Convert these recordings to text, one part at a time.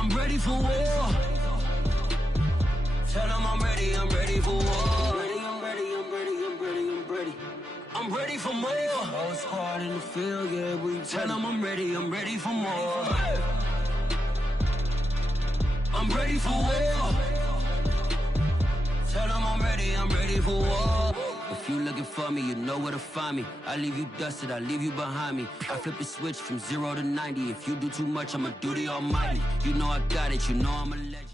I'm ready for war. Tell them I'm ready for war. I'm ready for more. Whole squad in the field, yeah, we tell them I'm ready for more. I'm ready for war. Tell them I'm ready for war. If you looking for me, you know where to find me. I leave you dusted, I leave you behind me. I flip the switch from 0 to 90. If you do too much, I'ma do the almighty. You know I got it, you know I'm a legend.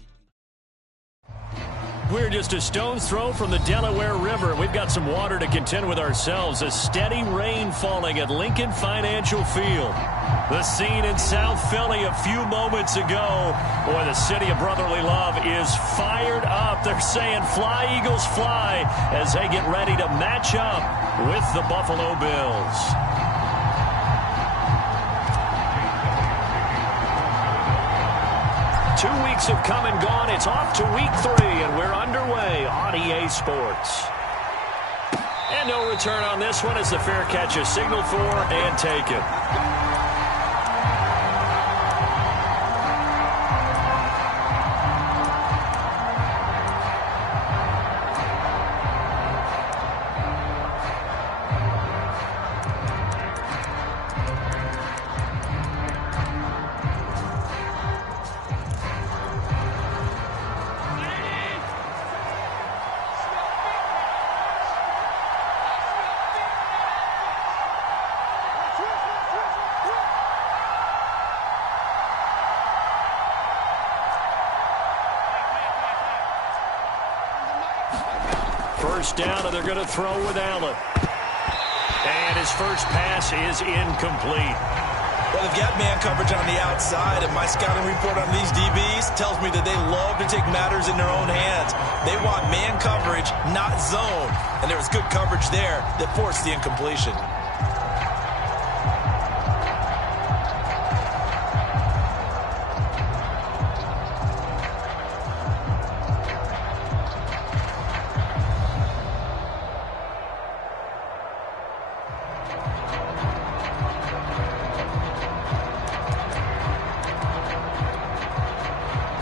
We're just a stone's throw from the Delaware River. We've got some water to contend with ourselves. A steady rain falling at Lincoln Financial Field. The scene in South Philly a few moments ago. Boy, the city of brotherly love is fired up. They're saying fly, Eagles, fly, as they get ready to match up with the Buffalo Bills. Two weeks have come and gone. It's off to week 3, and we're underway on EA Sports. And no return on this one as the fair catch is signaled for and taken. First down, and they're going to throw with Allen. And his first pass is incomplete. Well, they've got man coverage on the outside, and my scouting report on these DBs tells me that they love to take matters in their own hands. They want man coverage, not zone. And there was good coverage there that forced the incompletion.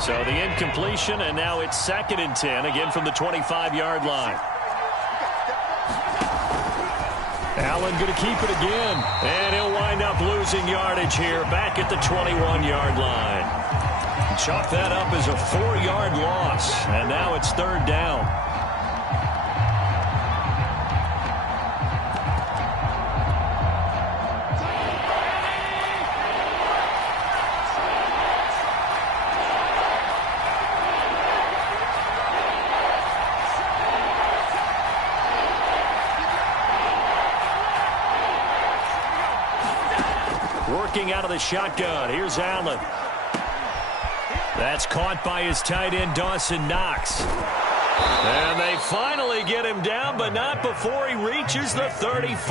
So the incompletion, and now it's 2nd and 10, again from the 25-yard line. Allen going to keep it again, and he'll wind up losing yardage here back at the 21-yard line. Chalk that up as a 4-yard loss, and now it's 3rd down. Working out of the shotgun. Here's Allen. That's caught by his tight end, Dawson Knox. And they finally get him down, but not before he reaches the 34.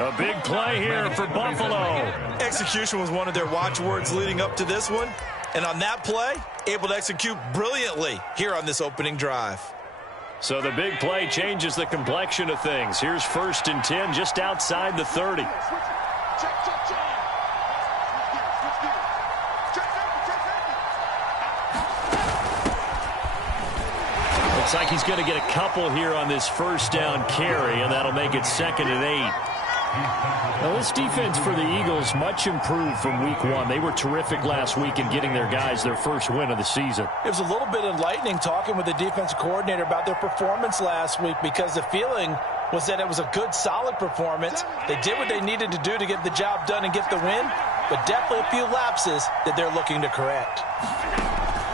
A big play here for Buffalo. Execution was one of their watchwords leading up to this one. And on that play, able to execute brilliantly here on this opening drive. So the big play changes the complexion of things. Here's 1st and 10 just outside the 30. Looks like he's going to get a couple here on this first down carry, and that'll make it 2nd and 8. Now, this defense for the Eagles much improved from week 1. They were terrific last week in getting their guys their first win of the season. It was a little bit enlightening talking with the defensive coordinator about their performance last week, because the feeling was that it was a good, solid performance. They did what they needed to do to get the job done and get the win, but definitely a few lapses that they're looking to correct.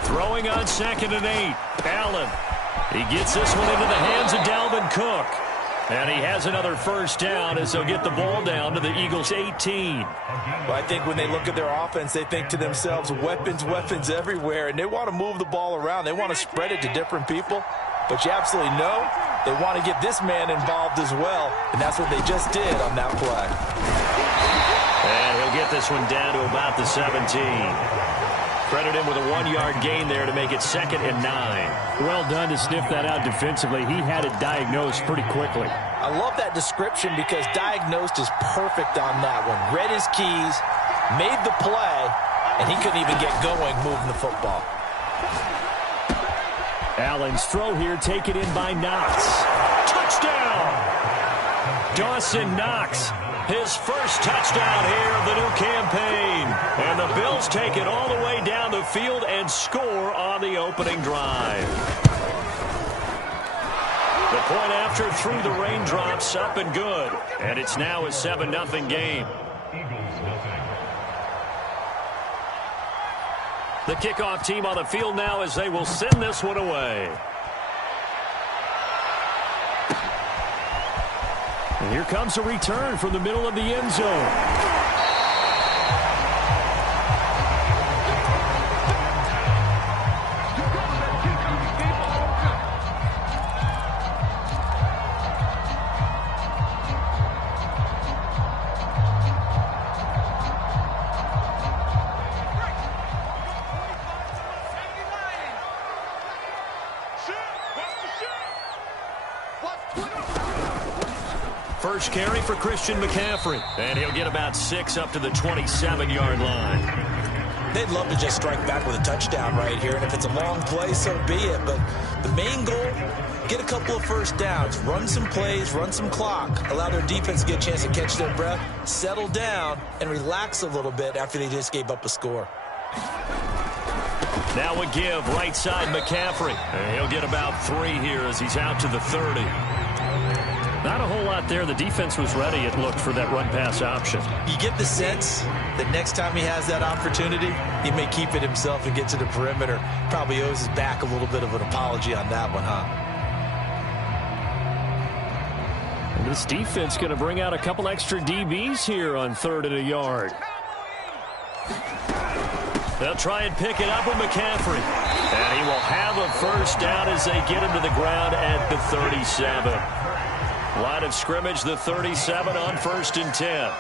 Throwing on 2nd and 8. Allen. He gets this one into the hands of Dalvin Cook. And he has another first down as they'll get the ball down to the Eagles' 18. Well, I think when they look at their offense, they think to themselves, weapons, weapons everywhere, and they want to move the ball around. They want to spread it to different people. But you absolutely know they want to get this man involved as well, and that's what they just did on that play. And he'll get this one down to about the 17. Credit him with a 1-yard gain there to make it 2nd and 9. Well done to sniff that out defensively. He had it diagnosed pretty quickly. I love that description because diagnosed is perfect on that one. Read his keys, made the play, and he couldn't even get going moving the football. Allen's throw here taken in by Knox. Touchdown! Dawson Knox, his first touchdown here of the new campaign. And the Bills take it all the way down the field and score on the opening drive. The point after through the raindrops, up and good. And it's now a 7-0 game. The kickoff team on the field now as they will send this one away. And here comes a return from the middle of the end zone. First carry for Christian McCaffrey. And he'll get about 6 up to the 27-yard line. They'd love to just strike back with a touchdown right here. And if it's a long play, so be it. But the main goal, get a couple of first downs. Run some plays, run some clock. Allow their defense to get a chance to catch their breath, settle down, and relax a little bit after they just gave up a score. Now a give, right side McCaffrey. And he'll get about 3 here as he's out to the 30. Not a whole lot there. The defense was ready, it looked, for that run-pass option. You get the sense that next time he has that opportunity, he may keep it himself and get to the perimeter. Probably owes his back a little bit of an apology on that one, huh? And this defense going to bring out a couple extra DBs here on 3rd and a yard. They'll try and pick it up with McCaffrey. And he will have a first down as they get him to the ground at the 37. Line of scrimmage, the 37 on 1st and 10.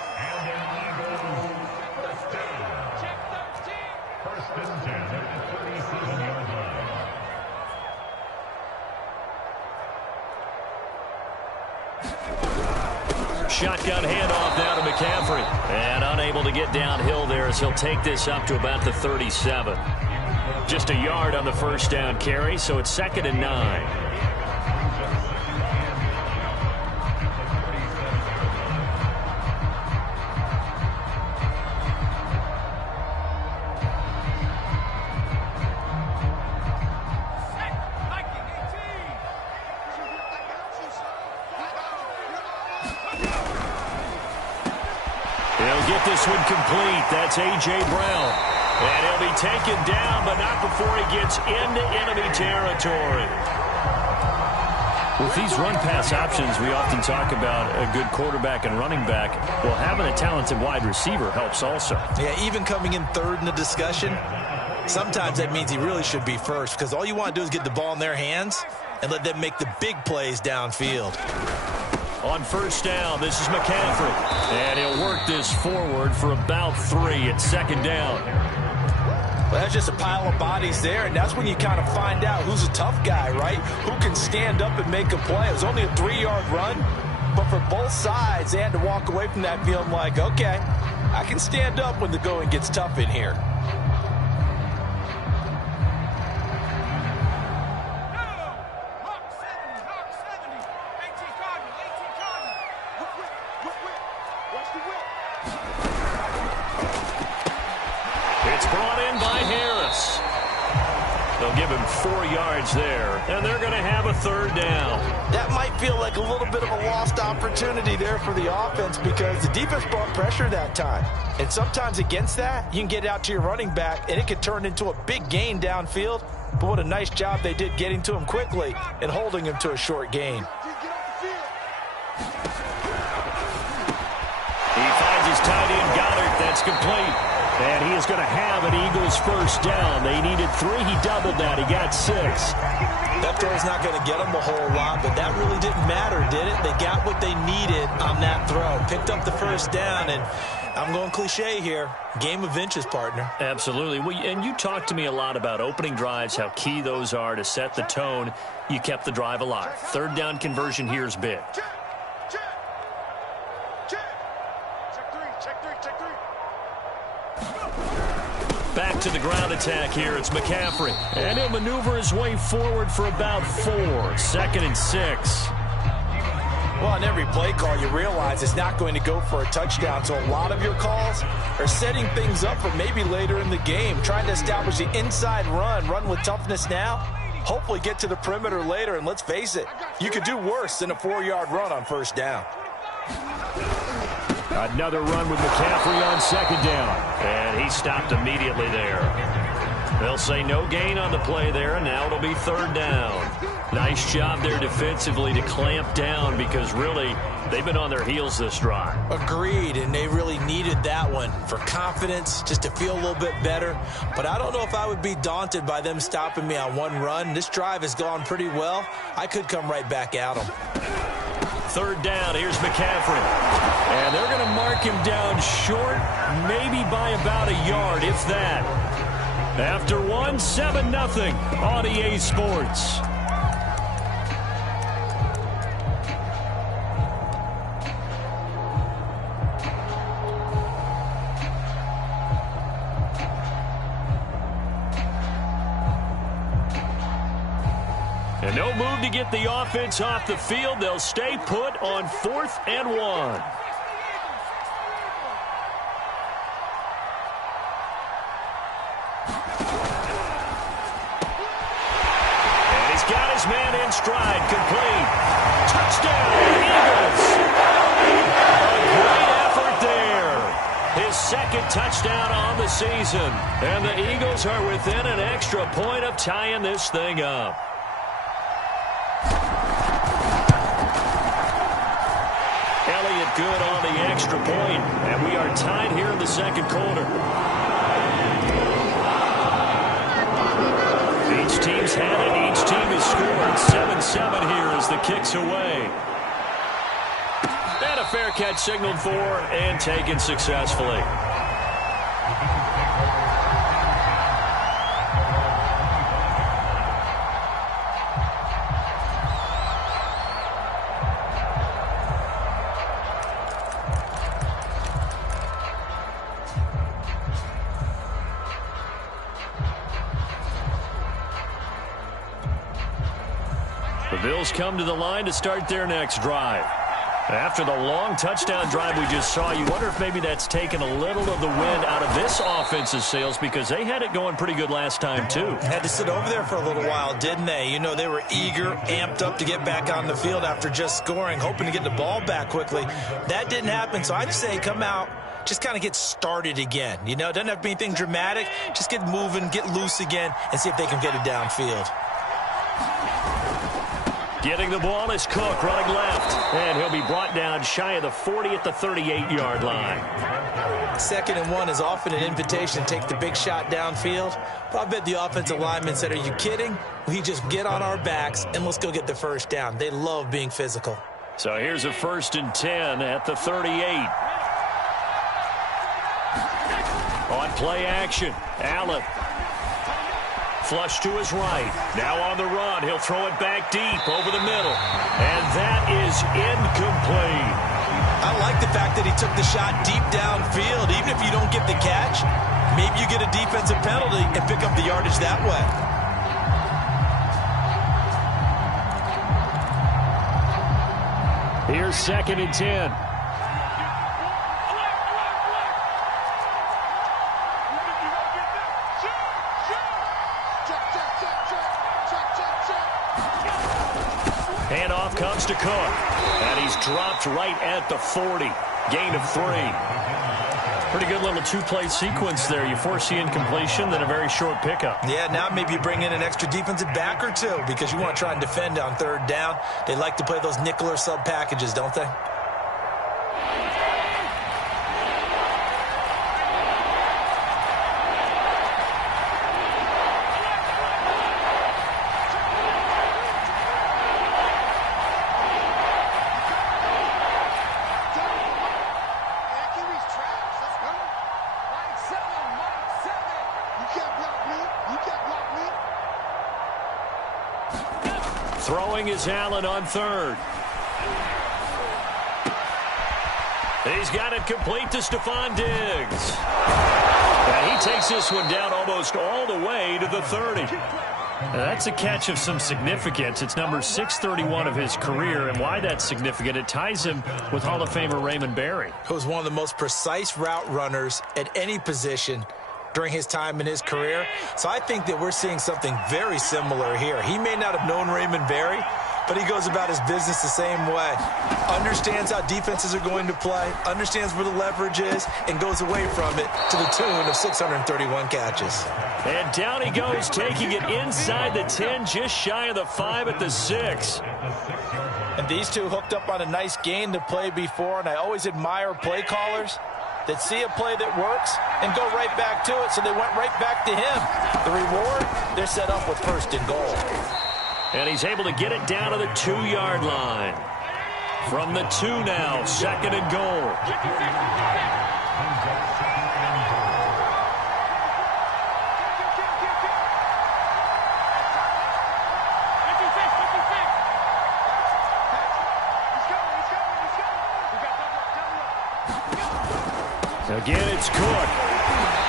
Shotgun handoff now to McCaffrey. And unable to get downhill there as he'll take this up to about the 37. Just a yard on the first down carry, so it's 2nd and 9. This one complete. That's A.J. Brown. And he'll be taken down, but not before he gets into enemy territory. With these run-pass options, we often talk about a good quarterback and running back. Well, having a talented wide receiver helps also. Yeah, even coming in 3rd in the discussion, sometimes that means he really should be first, because all you want to do is get the ball in their hands and let them make the big plays downfield. On first down, this is McCaffrey. And he'll work this forward for about 3 at 2nd down. Well, that's just a pile of bodies there, and that's when you kind of find out who's a tough guy, right? Who can stand up and make a play. It was only a 3-yard run, but for both sides, they had to walk away from that feeling like, okay, I can stand up when the going gets tough in here. Give him 4 yards there, and they're going to have a 3rd down. That might feel like a little bit of a lost opportunity there for the offense because the defense brought pressure that time. And sometimes against that, you can get out to your running back, and it could turn into a big gain downfield. But what a nice job they did getting to him quickly and holding him to a short gain. He finds his tight end, Goddard. That's complete. And he is going to have an Eagles first down. They needed 3. He doubled that. He got 6. That throw's not going to get them a whole lot, but that really didn't matter, did it? They got what they needed on that throw. Picked up the first down, and I'm going cliche here. Game of inches, partner. Absolutely. Well, and you talked to me a lot about opening drives, how key those are to set the tone. You kept the drive alive. 3rd down conversion here is big. Back to the ground attack here. It's McCaffrey. And he'll maneuver his way forward for about 4. 2nd and 6. Well, on every play call, you realize it's not going to go for a touchdown. So a lot of your calls are setting things up for maybe later in the game, trying to establish the inside run with toughness now, hopefully get to the perimeter later. And let's face it, you could do worse than a 4-yard run on 1st down. Another run with McCaffrey on 2nd down. And he stopped immediately there. They'll say no gain on the play there, and now it'll be 3rd down. Nice job there defensively to clamp down because really they've been on their heels this drive. Agreed, and they really needed that one for confidence, just to feel a little bit better. But I don't know if I would be daunted by them stopping me on one run. This drive has gone pretty well. I could come right back at them. 3rd down, here's McCaffrey. And they're going to mark him down short, maybe by about a yard, if that. After 1, 7-0 on EA Sports. And no move to get the offense off the field. They'll stay put on 4th and 1. And he's got his man in stride, complete. Touchdown, Eagles. A great effort there. His 2nd touchdown on the season. And the Eagles are within an extra point of tying this thing up. Good on the extra point, and we are tied here in the 2nd quarter. Each team's had it. Each team has scored. 7-7 here as the kick's away. And a fair catch signaled for and taken successfully. The Bills come to the line to start their next drive. After the long touchdown drive we just saw, you wonder if maybe that's taken a little of the wind out of this offense's sails because they had it going pretty good last time, too. Had to sit over there for a little while, didn't they? You know, they were eager, amped up to get back on the field after just scoring, hoping to get the ball back quickly. That didn't happen, so I'd say come out, just kind of get started again. You know, it doesn't have to be anything dramatic. Just get moving, get loose again, and see if they can get it downfield. Getting the ball is Cook running left. And he'll be brought down shy of the 40 at the 38-yard line. 2nd and 1 is often an invitation to take the big shot downfield. But I bet the offensive lineman said, are you kidding? We just get on our backs and let's go get the 1st down. They love being physical. So here's a 1st and 10 at the 38. On play action, Allen. Flush to his right. Now on the run. He'll throw it back deep over the middle. And that is incomplete. I like the fact that he took the shot deep downfield. Even if you don't get the catch, maybe you get a defensive penalty and pick up the yardage that way. Here's 2nd and 10. Handoff comes to Cook. And he's dropped right at the 40. Gain of 3. Pretty good little 2-play sequence there. You force the incompletion, then a very short pickup. Yeah, now maybe you bring in an extra defensive back or two because you want to try and defend on 3rd down. They like to play those nickel or sub packages, don't they? Throwing is Allen on 3rd. He's got it complete to Stephon Diggs. And he takes this one down almost all the way to the 30. That's a catch of some significance. It's number 631 of his career, and why that's significant, it ties him with Hall of Famer Raymond Berry. Who was one of the most precise route runners at any position during his time in his career. So I think that we're seeing something very similar here. He may not have known Raymond Berry, but he goes about his business the same way. Understands how defenses are going to play, understands where the leverage is, and goes away from it to the tune of 631 catches. And down he goes, taking it inside the 10, just shy of the 5 at the 6. And these two hooked up on a nice gain to play before, and I always admire play callers that see a play that works and go right back to it, so they went right back to him. The reward, they're set up with 1st and goal. And he's able to get it down to the 2-yard line. From the 2 now, 2nd and goal. Again, it's Cook.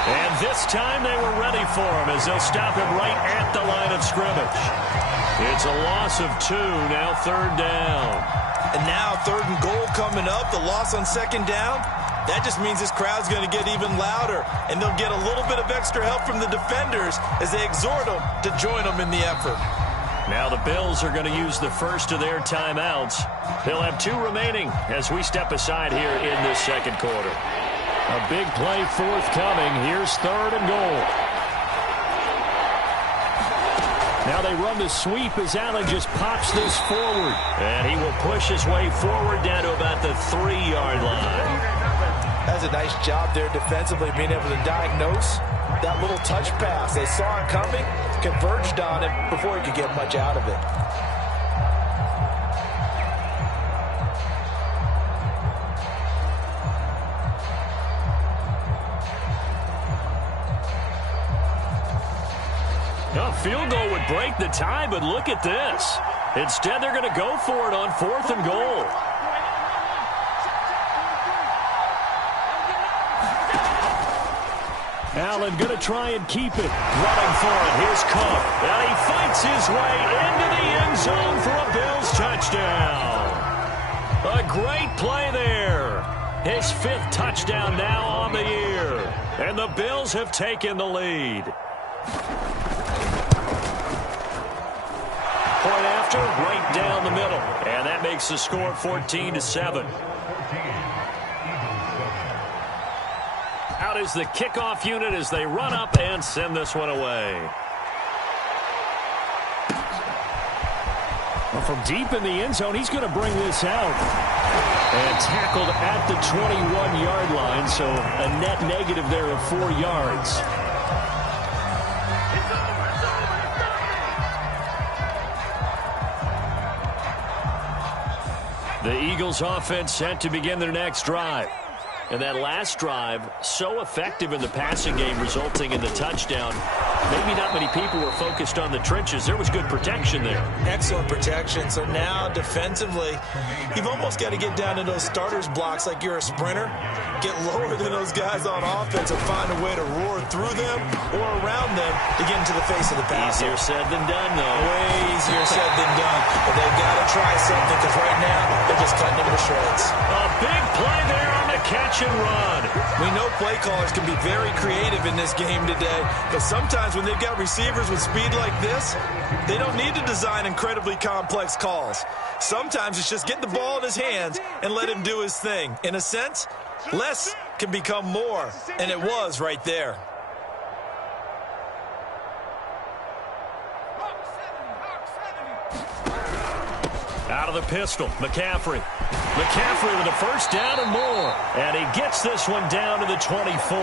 And this time they were ready for him as they'll stop him right at the line of scrimmage. It's a loss of 2, now 3rd down. And now 3rd and goal coming up, the loss on 2nd down. That just means this crowd's going to get even louder, and they'll get a little bit of extra help from the defenders as they exhort them to join them in the effort. Now the Bills are going to use the first of their timeouts. They'll have 2 remaining as we step aside here in this 2nd quarter. A big play forthcoming. Here's 3rd and goal. Now they run the sweep as Allen just pops this forward. And he will push his way forward down to about the 3-yard line. That's a nice job there defensively, being able to diagnose that little touch pass. They saw it coming, converged on it before he could get much out of it. A field goal would break the tie, but look at this. Instead, they're going to go for it on 4th and goal. Allen going to try and keep it. Running for it. Here's Cook. And he fights his way into the end zone for a Bills touchdown. A great play there. His 5th touchdown now on the year. And the Bills have taken the lead. Point after, right down the middle. And that makes the score 14-7. Out is the kickoff unit as they run up and send this one away. Well, from deep in the end zone, he's going to bring this out. And tackled at the 21-yard line, so a net negative there of 4 yards. The Eagles offense set to begin their next drive. And that last drive, so effective in the passing game, resulting in the touchdown. Maybe not many people were focused on the trenches. There was good protection there. Excellent protection. So now, defensively, you've almost got to get down to those starters blocks like you're a sprinter. Get lower than those guys on offense and find a way to roar through them or around them to get into the face of the pass. Easier said than done, though. Way easier said than done. But they've got to try something because right now, they're just cutting them to shreds. A big play there on the catch and run. We know play callers can be very creative in this game today, but sometimes when they've got receivers with speed like this, they don't need to design incredibly complex calls. Sometimes it's just get the ball in his hands and let him do his thing. In a sense, less can become more, and it was right there. Out of the pistol, McCaffrey. McCaffrey with a first down and more. And he gets this one down to the 24.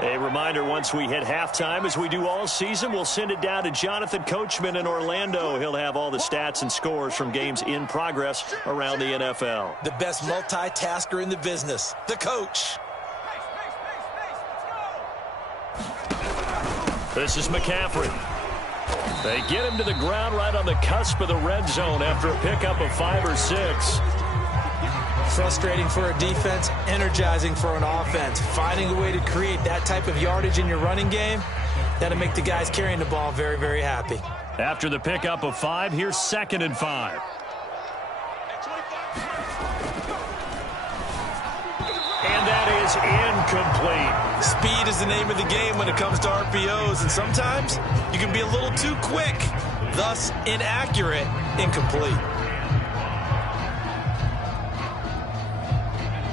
A reminder, once we hit halftime, as we do all season, we'll send it down to Jonathan Coachman in Orlando. He'll have all the stats and scores from games in progress around the NFL. The best multitasker in the business, the coach. This is McCaffrey. They get him to the ground right on the cusp of the red zone after a pickup of 5 or 6. Frustrating for a defense, energizing for an offense. Finding a way to create that type of yardage in your running game, that'll make the guys carrying the ball very, very happy. After the pickup of 5, here's 2nd and 5. And that is incomplete. Speed is the name of the game when it comes to RPOs, and sometimes you can be a little too quick, thus inaccurate, incomplete.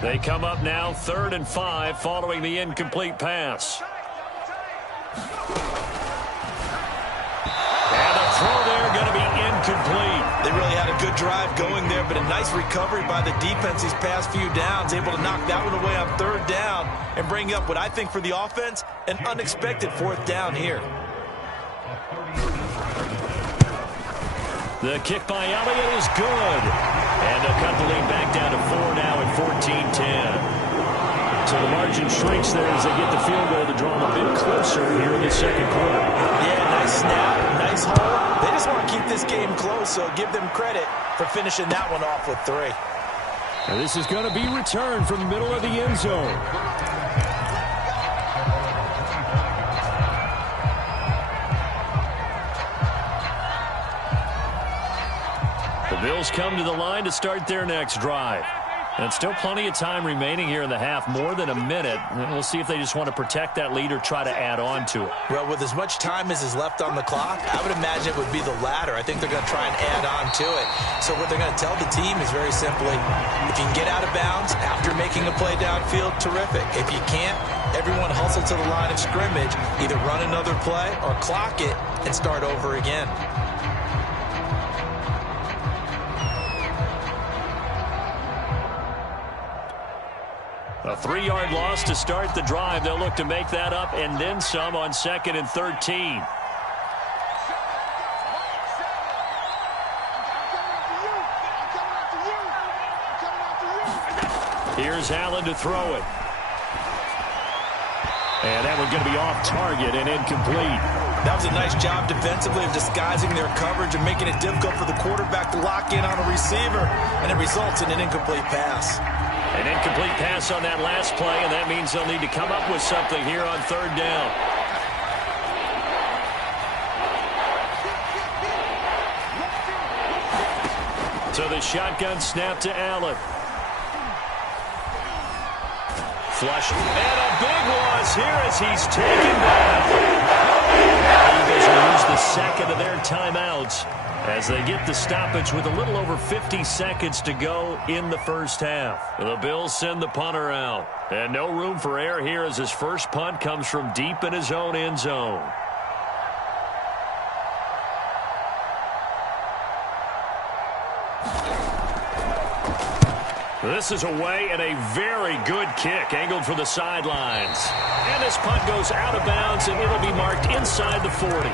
They come up now 3rd and 5 following the incomplete pass. And the throw there going to be incomplete. They really had a good drive going there, but a nice recovery by the defense these past few downs, able to knock that one away on 3rd down and bring up what I think for the offense, an unexpected 4th down here. The kick by Elliott is good. And they'll cut the lead back down to 4 now at 14-10. So the margin shrinks there as they get the field goal to draw them a bit closer here in the 2nd quarter. Yeah, nice snap, nice hole. They just want to keep this game close, so give them credit for finishing that one off with 3. Now this is going to be returned from the middle of the end zone. The Bills come to the line to start their next drive. And still plenty of time remaining here in the half, more than a minute. And we'll see if they just want to protect that lead or try to add on to it. Well, with as much time as is left on the clock, I would imagine it would be the latter. I think they're going to try and add on to it. So what they're going to tell the team is very simply, if you can get out of bounds after making a play downfield, terrific. If you can't, everyone hustle to the line of scrimmage, either run another play or clock it and start over again. A 3-yard loss to start the drive. They'll look to make that up and then some on 2nd and 13. Here's Allen to throw it. And that one's going to be off target and incomplete. That was a nice job defensively of disguising their coverage and making it difficult for the quarterback to lock in on a receiver, and it results in an incomplete pass. An incomplete pass on that last play, and that means they'll need to come up with something here on 3rd down. So the shotgun snap to Allen. Flush. And a big loss here as he's taken down. Eagles will use the 2nd of their timeouts as they get the stoppage with a little over 50 seconds to go in the 1st half. The Bills send the punter out. And no room for error here as his first punt comes from deep in his own end zone. This is away and a very good kick angled for the sidelines. And this punt goes out of bounds and it'll be marked inside the 40.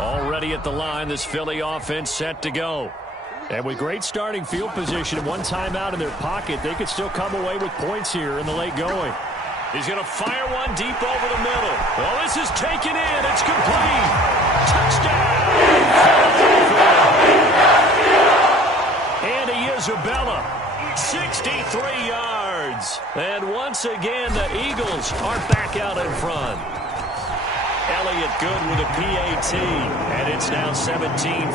Already at the line, this Philly offense set to go. And with great starting field position and one timeout in their pocket, they could still come away with points here in the late going. He's going to fire one deep over the middle. Well, this is taken in. It's complete. Touchdown. Andy Isabella, 63 yards. And once again, the Eagles are back out in front. Elliott good with a PAT, and it's now 17-14.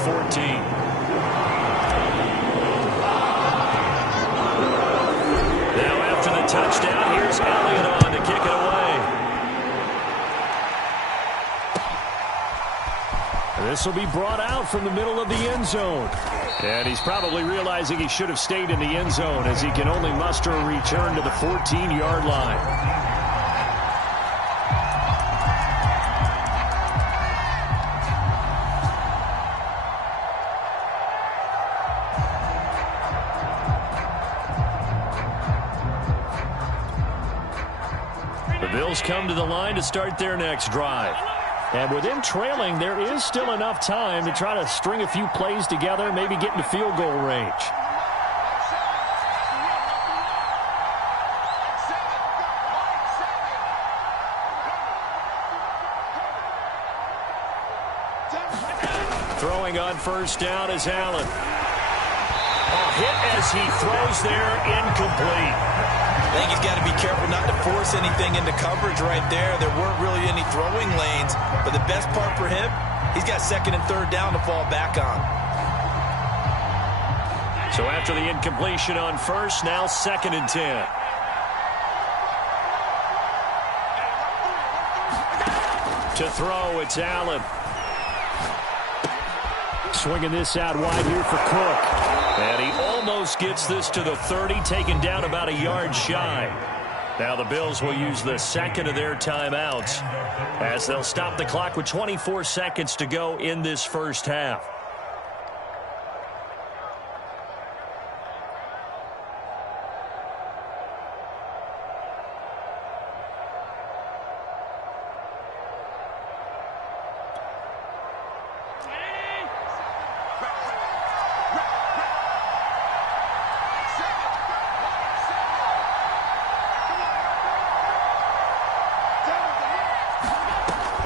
Now after the touchdown, here's Elliott on to kick it away. This will be brought out from the middle of the end zone. And he's probably realizing he should have stayed in the end zone as he can only muster a return to the 14-yard line. Bills come to the line to start their next drive. And with them trailing, there is still enough time to try to string a few plays together, maybe get into field goal range. Throwing on first down is Allen. A hit as he throws there, incomplete. I think he's got to be careful not to force anything into coverage right there. There weren't really any throwing lanes, but the best part for him, he's got second and third down to fall back on. So after the incompletion on first, now 2nd and 10. To throw, it's Allen. Swinging this out wide here for Cook. And he almost gets this to the 30, taken down about a yard shy. Now the Bills will use the second of their timeouts as they'll stop the clock with 24 seconds to go in this first half.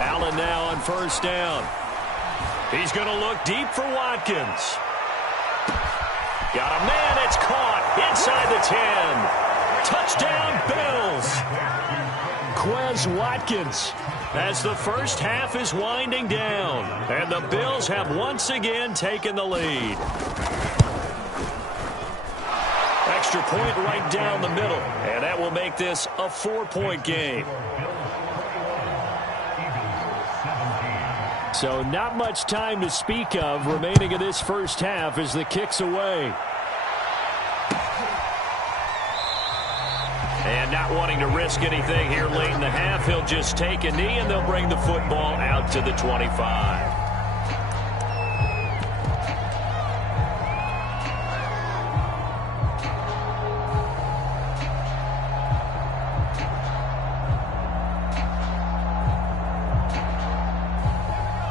Allen now on first down. He's going to look deep for Watkins. Got a man, it's caught inside the 10. Touchdown, Bills. Quez Watkins as the first half is winding down. And the Bills have once again taken the lead. Extra point right down the middle. And that will make this a 4-point game. So not much time to speak of remaining in this first half as the kick's away. And not wanting to risk anything here late in the half, he'll just take a knee and they'll bring the football out to the 25.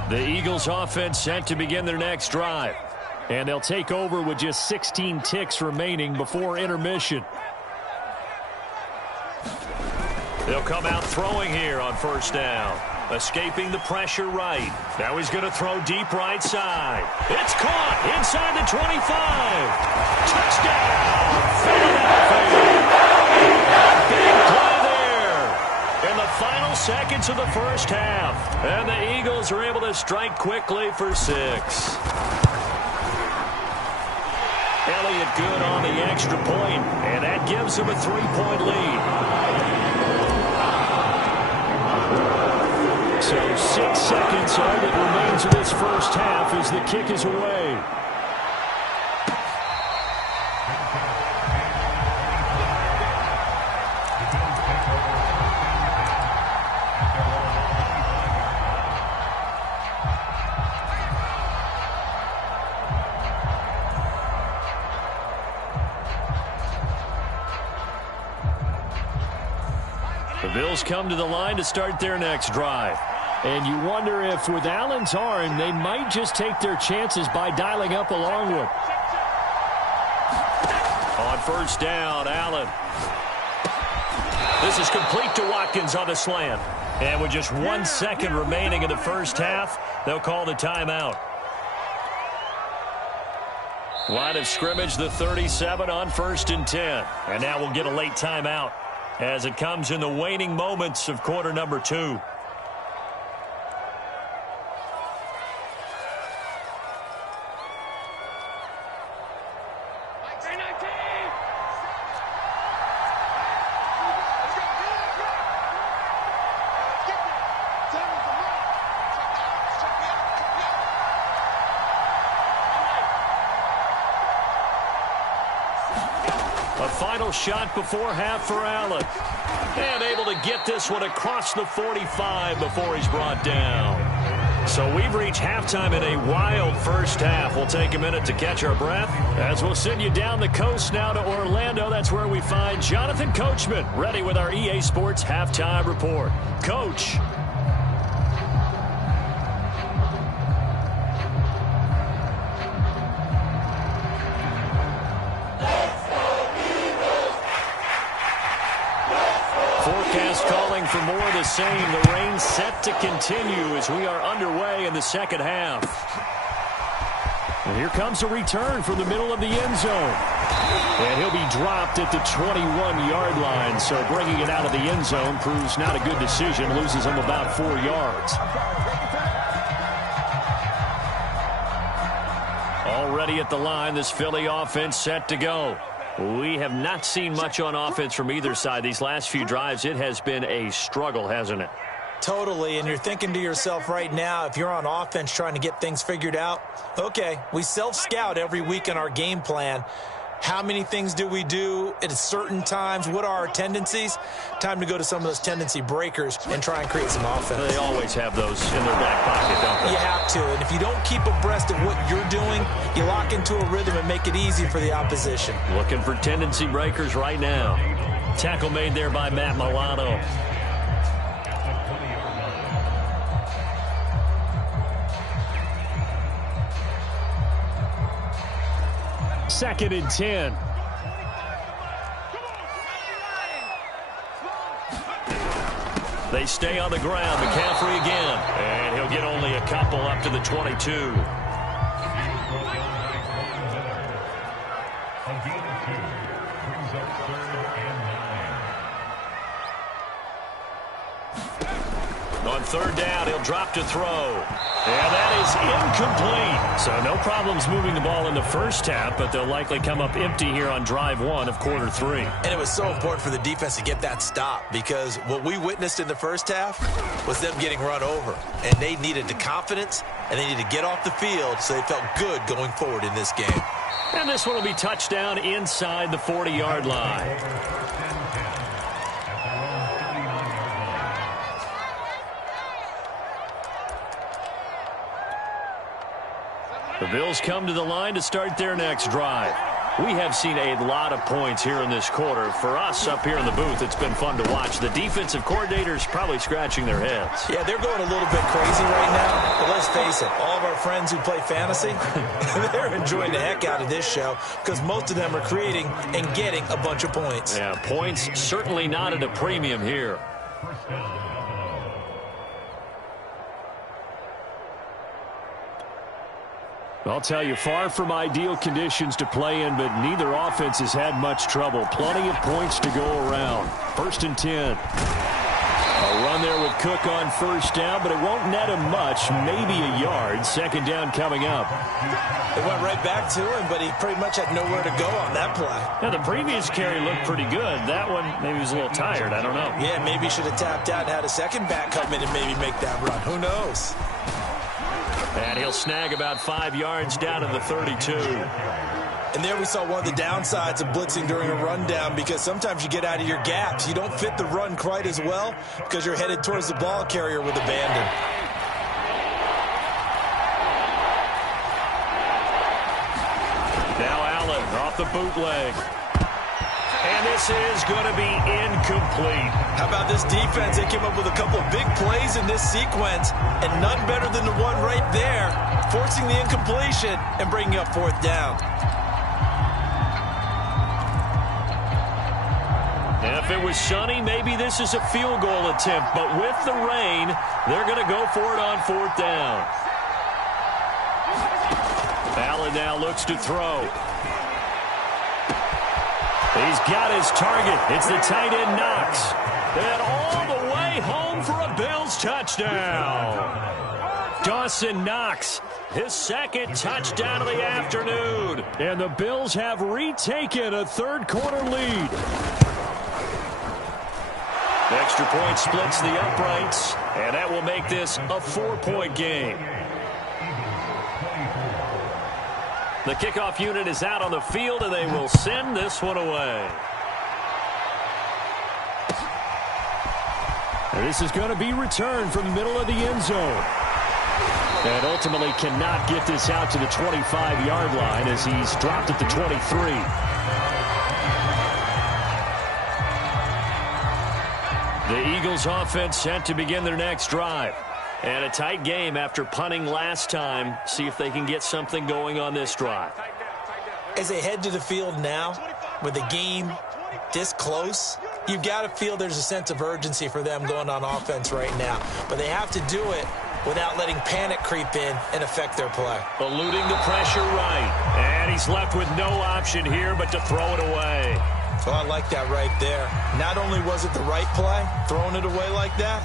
The Eagles offense set to begin their next drive. And they'll take over with just 16 ticks remaining before intermission. They'll come out throwing here on first down. Escaping the pressure right. Now he's going to throw deep right side. It's caught inside the 25. Touchdown! Big play there in the final seconds of the first half. And the Eagles are able to strike quickly for 6. Elliott good on the extra point, and that gives him a 3-point lead. So 6 seconds, all that remains of this first half as the kick is away. The Bills come to the line to start their next drive. And you wonder if with Allen's arm, they might just take their chances by dialing up a long one. On first down, Allen. This is complete to Watkins on the slant. And with just 1 second remaining in the first half, they'll call the timeout. Line of scrimmage, the 37 on 1st and 10. And now we'll get a late timeout as it comes in the waning moments of quarter number 2. A final shot before half for Allen. And able to get this one across the 45 before he's brought down. So we've reached halftime in a wild first half. We'll take a minute to catch our breath as we'll send you down the coast now to Orlando. That's where we find Jonathan Coachman ready with our EA Sports halftime report. Coach. Forecast calling for more of the same. The rain set to continue as we are underway in the second half. And here comes a return from the middle of the end zone. And he'll be dropped at the 21-yard line. So bringing it out of the end zone proves not a good decision. Loses him about 4 yards. Already at the line, this Philly offense set to go. We have not seen much on offense from either side. These last few drives, it has been a struggle, hasn't it? Totally, and you're thinking to yourself right now, if you're on offense trying to get things figured out, okay, we self-scout every week in our game plan. How many things do we do at certain times? What are our tendencies? Time to go to some of those tendency breakers and try and create some offense. They always have those in their back pocket, don't they? You have to, and if you don't keep abreast of what you're doing, you lock into a rhythm and make it easy for the opposition. Looking for tendency breakers right now. Tackle made there by Matt Milano. Second and 10. They stay on the ground. McCaffrey again. And he'll get only a couple up to the 22. On third down, he'll drop to throw. And that is incomplete. So no problems moving the ball in the first half, but they'll likely come up empty here on drive one of quarter three. And it was so important for the defense to get that stop because what we witnessed in the first half was them getting run over. And they needed the confidence, and they needed to get off the field so they felt good going forward in this game. And this one will be touchdown inside the 40-yard line. The Bills come to the line to start their next drive. We have seen a lot of points here in this quarter. For us up here in the booth, it's been fun to watch. The defensive coordinators probably scratching their heads. Yeah, they're going a little bit crazy right now. But let's face it, all of our friends who play fantasy, they're enjoying the heck out of this show because most of them are creating and getting a bunch of points. Yeah, points certainly not at a premium here. I'll tell you, far from ideal conditions to play in, but neither offense has had much trouble. Plenty of points to go around. First and 10. A run there with Cook on first down, but it won't net him much, maybe a yard. Second down coming up. It went right back to him, but he pretty much had nowhere to go on that play. Now, the previous carry looked pretty good. That one, maybe he was a little tired. I don't know. Yeah, maybe he should have tapped out and had a second back come in and maybe make that run. Who knows? And he'll snag about 5 yards down to the 32. And there we saw one of the downsides of blitzing during a rundown because sometimes you get out of your gaps. You don't fit the run quite as well because you're headed towards the ball carrier with abandon. Now Allen off the bootleg. And this is going to be incomplete. How about this defense? They came up with a couple of big plays in this sequence, and none better than the one right there, forcing the incompletion and bringing up fourth down. If it was sunny, maybe this is a field goal attempt, but with the rain, they're going to go for it on fourth down. Allen now looks to throw. He's got his target. It's the tight end Knox. And all the way home for a Bills touchdown. Dawson Knox, his second touchdown of the afternoon. And the Bills have retaken a third-quarter lead. The extra point splits the uprights, and that will make this a 4-point game. The kickoff unit is out on the field, and they will send this one away. And this is going to be returned from the middle of the end zone. And ultimately cannot get this out to the 25-yard line as he's dropped at the 23. The Eagles offense set to begin their next drive. And a tight game after punting last time. See if they can get something going on this drive. As they head to the field now, with the game this close, you've got to feel there's a sense of urgency for them going on offense right now. But they have to do it without letting panic creep in and affect their play. Eluding the pressure right. And he's left with no option here but to throw it away. So I like that right there. Not only was it the right play, throwing it away like that,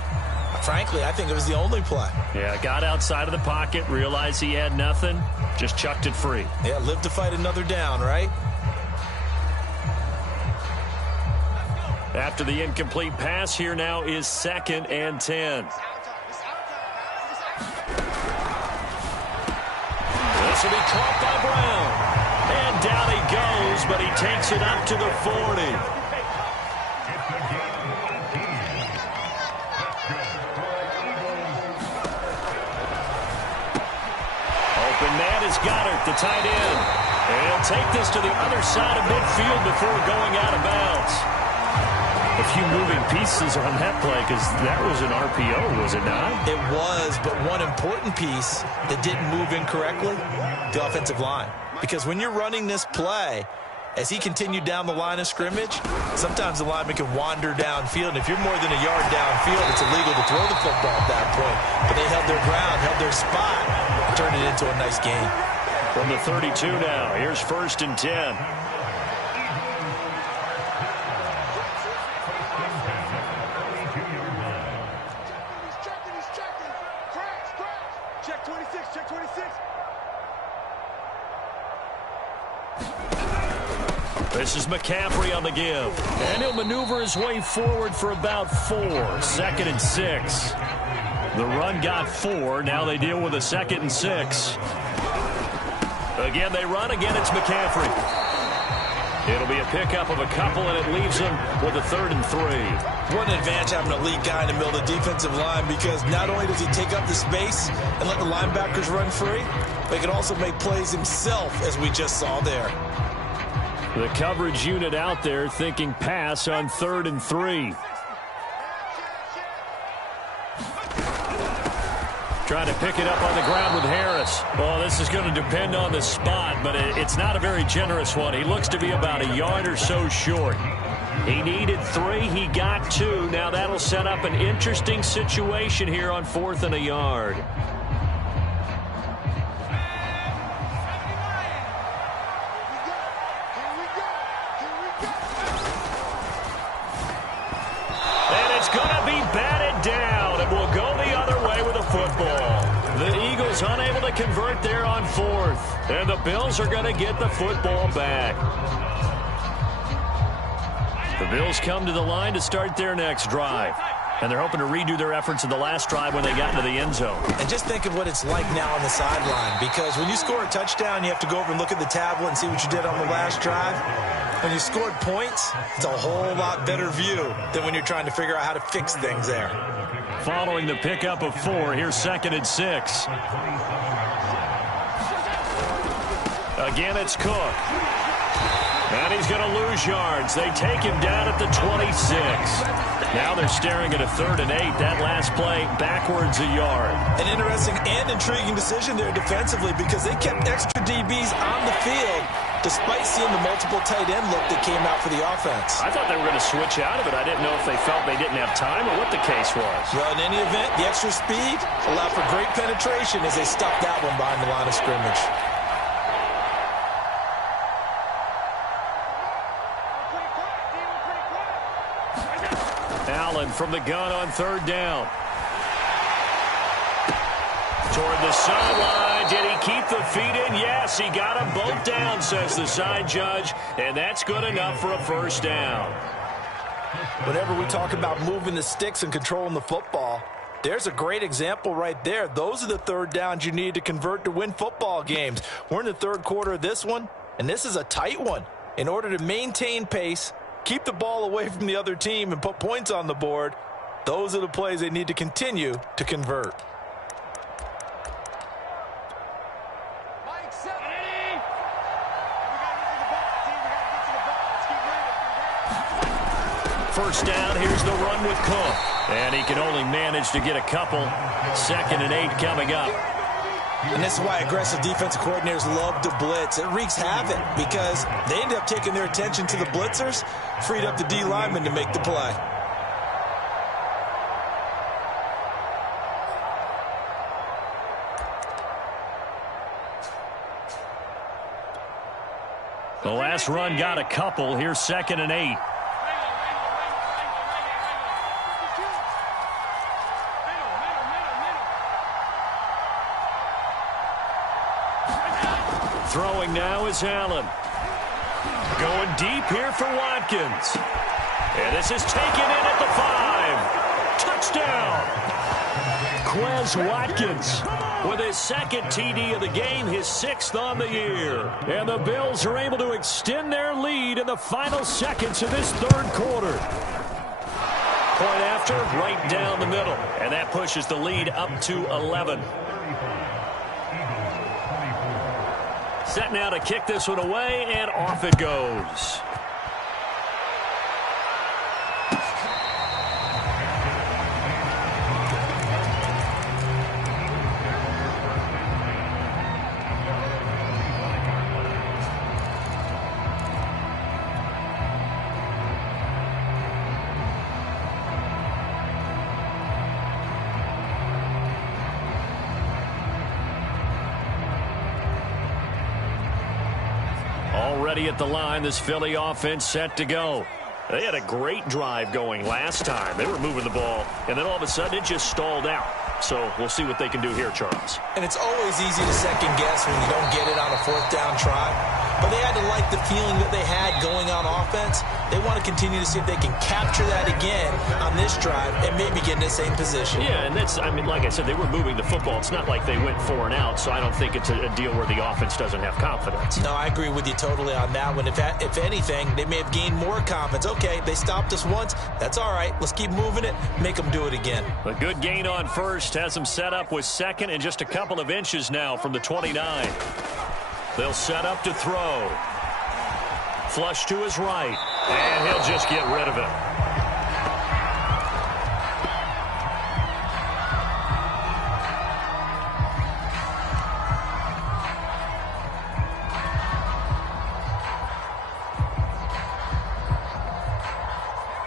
frankly, I think it was the only play. Yeah, got outside of the pocket, realized he had nothing, just chucked it free. Yeah, live to fight another down, right? After the incomplete pass, here now is 2nd and 10. This will be caught by Brown. And down he goes, but he takes it up to the 40. Open man is Goddard, the tight end. And he'll take this to the other side of midfield before going out of bounds. A few moving pieces on that play because that was an RPO, was it not? It was, but one important piece that didn't move incorrectly, the offensive line. Because when you're running this play, as he continued down the line of scrimmage, sometimes the lineman can wander downfield. And if you're more than a yard downfield, it's illegal to throw the football at that point. But they held their ground, held their spot, and turned it into a nice game. From the 32 now, here's 1st and 10. This is McCaffrey on the give. And he'll maneuver his way forward for about 4. 2nd and 6. The run got 4. Now they deal with a 2nd and 6. Again, they run. Again, it's McCaffrey. It'll be a pickup of a couple, and it leaves them with a 3rd and 3. What an advantage having a lead guy in the middle of the defensive line, because not only does he take up the space and let the linebackers run free, but he can also make plays himself, as we just saw there. The coverage unit out there thinking pass on 3rd and 3. Trying to pick it up on the ground with Harris. Well, this is going to depend on the spot, but it's not a very generous one. He looks to be about a yard or so short. He needed 3. He got 2. Now that'll set up an interesting situation here on 4th and a yard. Unable to convert there on 4th. And the Bills are going to get the football back. The Bills come to the line to start their next drive. And they're hoping to redo their efforts in the last drive when they got into the end zone. And just think of what it's like now on the sideline. Because when you score a touchdown, you have to go over and look at the tablet and see what you did on the last drive. When you scored points, it's a whole lot better view than when you're trying to figure out how to fix things there. Following the pickup of 4, here's 2nd and 6. Again, it's Cook. And he's going to lose yards. They take him down at the 26. Now they're staring at a 3rd and 8. That last play backwards a yard. An interesting and intriguing decision there defensively, because they kept extra DBs on the field despite seeing the multiple tight end look that came out for the offense. I thought they were going to switch out of it. I didn't know if they felt they didn't have time or what the case was. Well, in any event, the extra speed allowed for great penetration as they stuffed that one behind the line of scrimmage. Allen from the gun on 3rd down. Toward the sideline. Did he keep the feet in? Yes, he got them both down, says the side judge. And that's good enough for a 1st down. Whenever we talk about moving the sticks and controlling the football, there's a great example right there. Those are the 3rd downs you need to convert to win football games. We're in the 3rd quarter of this one, and this is a tight one. In order to maintain pace, keep the ball away from the other team, and put points on the board, those are the plays they need to continue to convert. First down, here's the run with Cook. And he can only manage to get a couple. 2nd and 8 coming up. And this is why aggressive defensive coordinators love to blitz. It wreaks havoc because they end up taking their attention to the blitzers, freed up the D lineman to make the play. The last run got a couple. Here's 2nd and 8. Throwing now is Allen. Going deep here for Watkins. And this is taken in at the 5. Touchdown. Quez Watkins with his 2nd TD of the game, his 6th on the year. And the Bills are able to extend their lead in the final seconds of this 3rd quarter. Point after, right down the middle. And that pushes the lead up to 11. Set now to kick this one away, and off it goes. Already at the line, this Philly offense set to go. They had a great drive going last time. They were moving the ball, and then all of a sudden it just stalled out. So we'll see what they can do here, Charles. And it's always easy to second guess when you don't get it on a 4th down try. But they had to like the feeling that they had going on offense. They want to continue to see if they can capture that again on this drive and maybe get in the same position. Yeah, and that's, I mean, like I said, they were moving the football. It's not like they went 4 and out, so I don't think it's a deal where the offense doesn't have confidence. No, I agree with you totally on that one. If anything, they may have gained more confidence. Okay, they stopped us once. That's all right. Let's keep moving it. Make them do it again. A good gain on first has them set up with 2nd and just a couple of inches now from the 29. They'll set up to throw. Flush to his right, and he'll just get rid of it.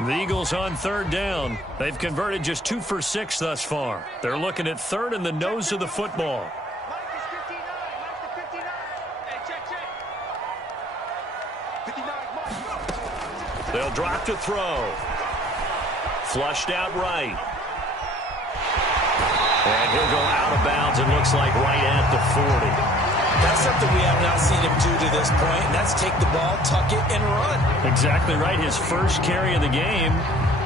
The Eagles on 3rd down. They've converted just 2 for 6 thus far. They're looking at 3rd and the nose of the football. They'll drop to throw. Flushed out right. And he'll go out of bounds, it looks like right at the 40. That's something we have not seen him do to this point, and that's take the ball, tuck it, and run. Exactly right. His first carry of the game.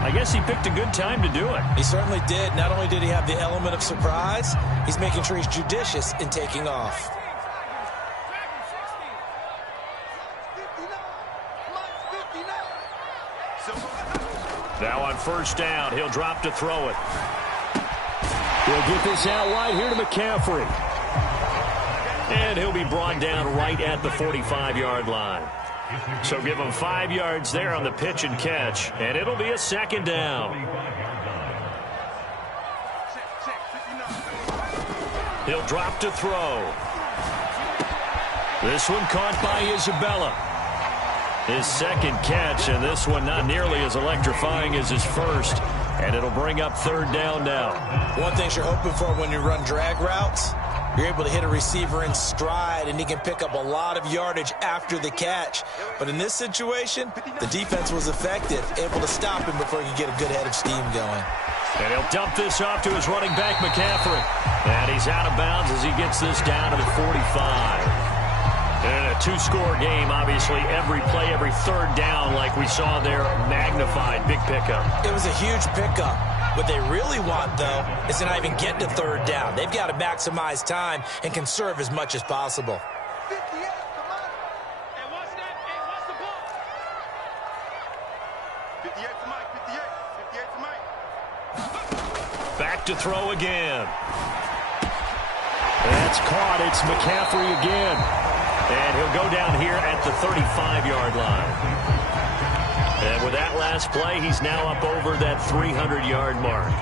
I guess he picked a good time to do it. He certainly did. Not only did he have the element of surprise, he's making sure he's judicious in taking off. Now on 1st down, he'll drop to throw it. He'll get this out wide here to McCaffrey. And he'll be brought down right at the 45-yard line. So give him 5 yards there on the pitch and catch, and it'll be a 2nd down. He'll drop to throw. This one caught by Isabella. His 2nd catch, and this one not nearly as electrifying as his first. And it'll bring up 3rd down now. One thing you're hoping for when you run drag routes, you're able to hit a receiver in stride, and he can pick up a lot of yardage after the catch. But in this situation, the defense was effective, able to stop him before he could get a good head of steam going. And he'll dump this off to his running back, McCaffrey. And he's out of bounds as he gets this down to the 45. And in a 2-score game, obviously, every play, every 3rd down, like we saw there, magnified. Big pickup. It was a huge pickup. What they really want, though, is to not even get to 3rd down. They've got to maximize time and conserve as much as possible. Back to throw again. That's caught. It's McCaffrey again. And he'll go down here at the 35-yard line. And with that last play. He's now up over that 300-yard mark.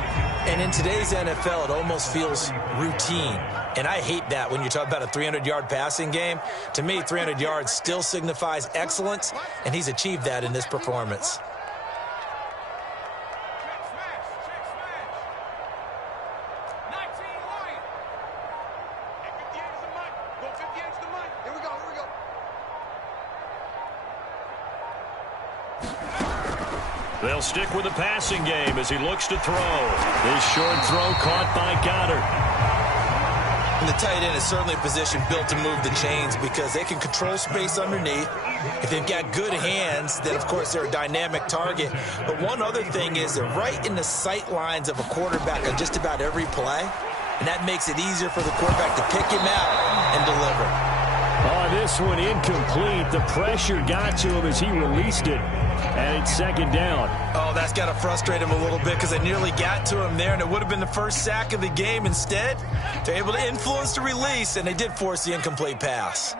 And in today's NFL, it almost feels routine. And I hate that when you talk about a 300-yard passing game. To me, 300 yards still signifies excellence, and he's achieved that in this performance. They'll stick with the passing game as he looks to throw. This short throw caught by Goddard. And the tight end is certainly a position built to move the chains because they can control space underneath. If they've got good hands, then, of course, they're a dynamic target. But one other thing is they're right in the sight lines of a quarterback on just about every play, and that makes it easier for the quarterback to pick him out and deliver. Oh, this one incomplete. The pressure got to him as he released it, and it's second down. Oh, that's got to frustrate him a little bit because they nearly got to him there, and it would have been the first sack of the game. Instead, they're able to influence the release, and they did force the incomplete pass.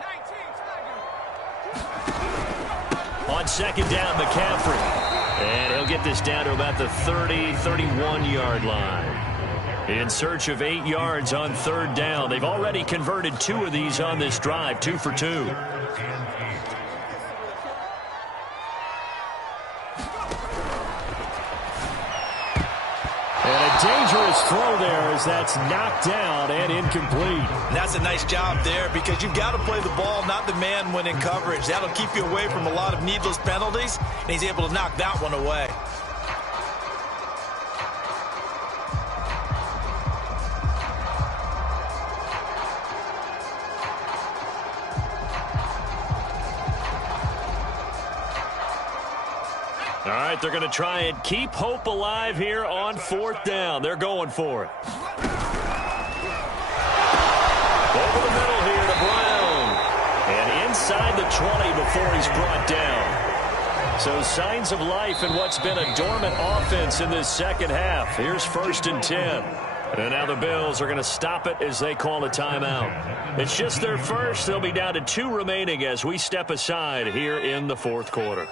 On second down, McCaffrey. And he'll get this down to about the 30, 31-yard line. In search of 8 yards on third down. They've already converted 2 of these on this drive, 2 for 2. And a dangerous throw there as that's knocked down and incomplete. And that's a nice job there because you've got to play the ball, not the man when in coverage. That'll keep you away from a lot of needless penalties, and he's able to knock that one away. All right, they're going to try and keep hope alive here on fourth down. They're going for it. Over the middle here to Brown. And inside the 20 before he's brought down. So signs of life in what's been a dormant offense in this second half. Here's 1st and 10. And now the Bills are going to stop it as they call a timeout. It's just their first. They'll be down to 2 remaining as we step aside here in the fourth quarter.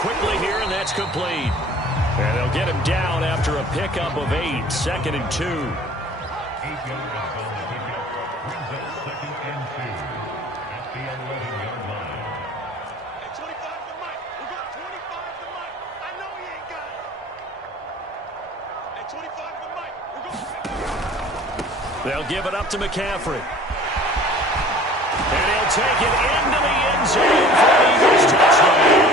Quickly here, and that's complete. And they'll get him down after a pickup of 8, 2nd and 2. They'll give it up to McCaffrey. And he'll take it into the end zone for the Eagles touchdown.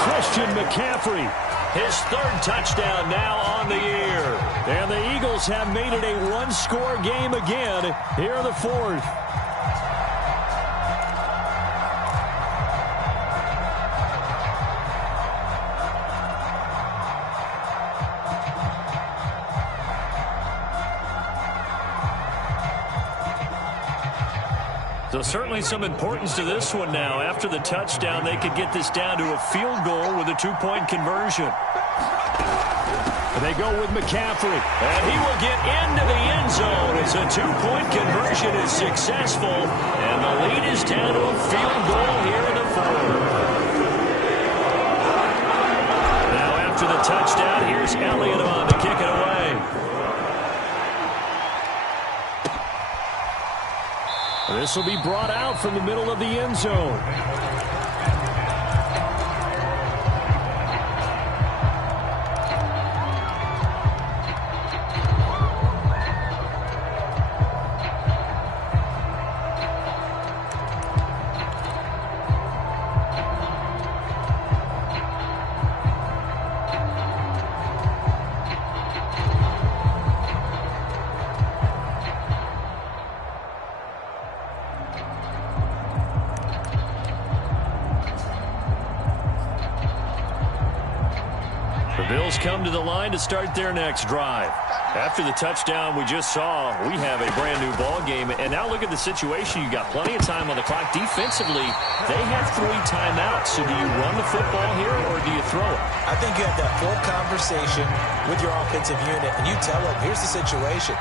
Christian McCaffrey. His 3rd touchdown now on the year. And the Eagles have made it a one-score game again here in the 4th. So certainly some importance to this one now. After the touchdown, they could get this down to a field goal with a 2-point conversion. And they go with McCaffrey. And he will get into the end zone as a 2-point conversion is successful. And the lead is down to a field goal here in the 4th. Now after the touchdown, here's Elliott on to kick it away. This will be brought out from the middle of the end zone. Bills come to the line to start their next drive. After the touchdown we just saw, we have a brand-new ball game. And now look at the situation. You've got plenty of time on the clock. Defensively, they have 3 timeouts. So do you run the football here or do you throw it? I think you have that full conversation with your offensive unit and you tell them, here's the situation.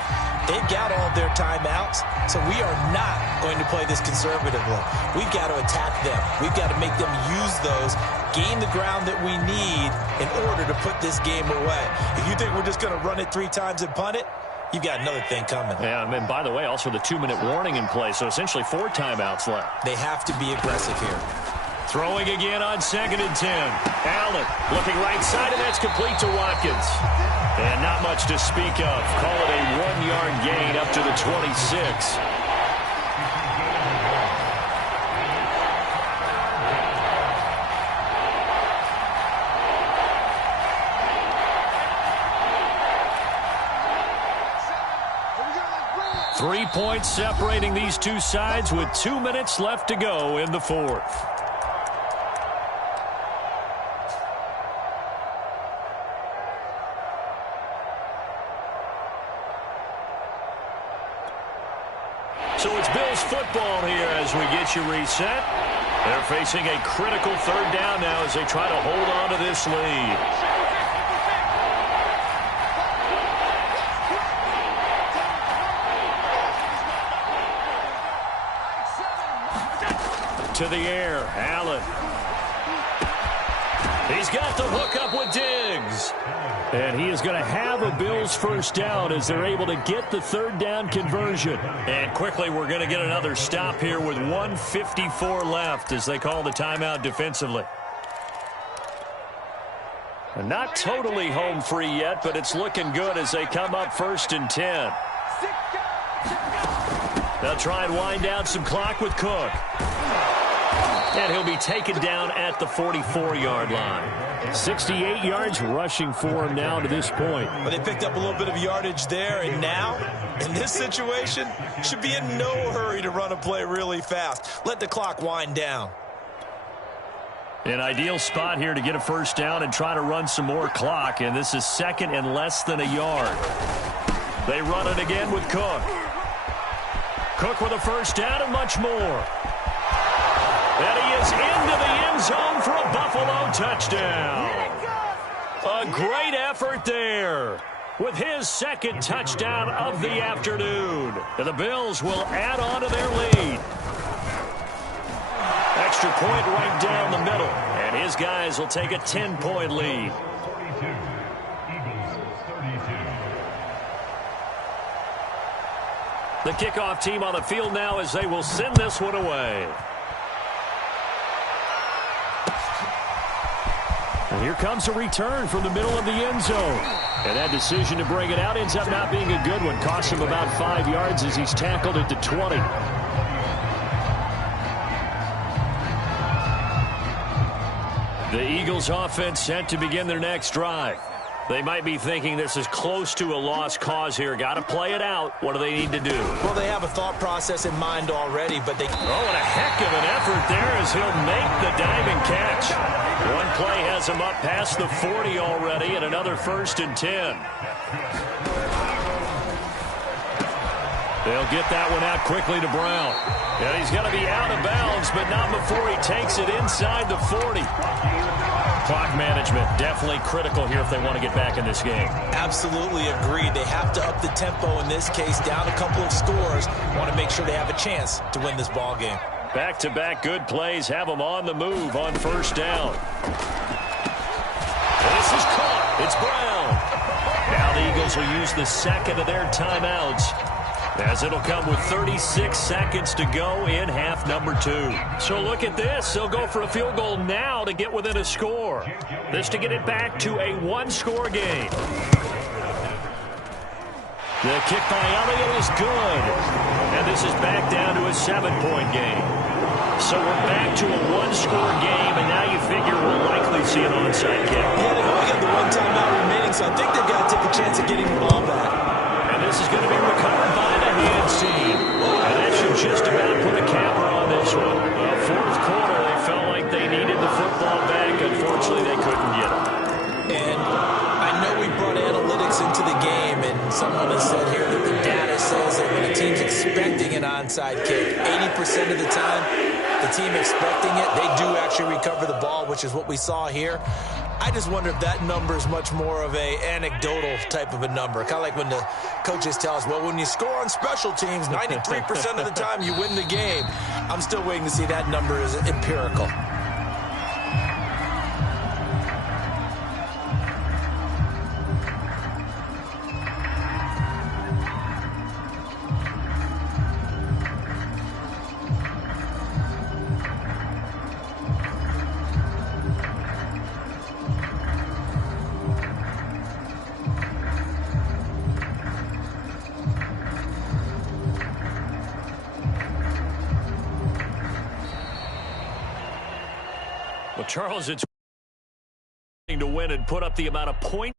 They've got all their timeouts, so we are not going to play this conservatively. We've got to attack them. We've got to make them use those, gain the ground that we need in order to put this game away. If you think we're just going to run it 3 times and punt it, you've got another thing coming. Yeah, and by the way, also the 2-minute warning in play, so essentially 4 timeouts left. They have to be aggressive here. Throwing again on 2nd and 10. Allen looking right side, and that's complete to Watkins. And not much to speak of. Call it a 1-yard gain up to the 26. Three points separating these two sides with 2 minutes left to go in the 4th. So it's Bills football here as we get you reset. They're facing a critical 3rd down now as they try to hold on to this lead. To the air, Allen. He's got the hook up with Diggs. And he is going to have a Bills first down as they're able to get the 3rd down conversion. And quickly, we're going to get another stop here with 1:54 left as they call the timeout defensively. And not totally home free yet, but it's looking good as they come up 1st and 10. They'll try and wind down some clock with Cook. And he'll be taken down at the 44-yard line. 68 yards rushing for him now to this point. But they picked up a little bit of yardage there, and now, in this situation, should be in no hurry to run a play really fast. Let the clock wind down. An ideal spot here to get a first down and try to run some more clock, and this is 2nd and less than a yard. They run it again with Cook. Cook with a first down and much more. And he is into the end zone for a Buffalo touchdown. A great effort there with his 2nd touchdown of the afternoon. And the Bills will add on to their lead. Extra point right down the middle. And his guys will take a 10-point lead. The kickoff team on the field now as they will send this one away. And here comes a return from the middle of the end zone. And that decision to bring it out ends up not being a good one. Costs him about 5 yards as he's tackled at the 20. The Eagles offense set to begin their next drive. They might be thinking this is close to a lost cause here. Got to play it out. What do they need to do? Well, they have a thought process in mind already, but they... Oh, and a heck of an effort there as he'll make the diving catch. One play has him up past the 40 already, and another 1st and 10. They'll get that one out quickly to Brown. And he's going to be out of bounds, but not before he takes it inside the 40. Clock management definitely critical here if they want to get back in this game. Absolutely agreed. They have to up the tempo in this case, down a couple of scores. Want to make sure they have a chance to win this ball game. Back-to-back good plays have them on the move on first down. This is caught. It's Brown. Now the Eagles will use the 2nd of their timeouts, as it'll come with 36 seconds to go in half number 2. So look at this. They'll go for a field goal now to get within a score. This to get it back to a 1-score game. The kick by Elliott is good. And this is back down to a 7-point game. So we're back to a 1-score game, and now you figure we'll likely see an onside kick. Yeah, they've only got the 1 timeout remaining, so I think they've got to take a chance at getting the ball back. And this is going to be recovered by the hands team. And that should just about put a capper on this one. 4th quarter, they felt like they needed the football back. Unfortunately, they couldn't get it. And I know we brought analytics into the game, and someone has said here that the data says that when a team's expecting an onside kick, 80% of the time, the team expecting it, they do actually recover the ball, which is what we saw here. I just wonder if that number is much more of a anecdotal type of a number. Kind of like when the coaches tell us, well, when you score on special teams, 93% of the time you win the game. I'm still waiting to see that number is empirical. Well, Charles, it's to win and put up the amount of points.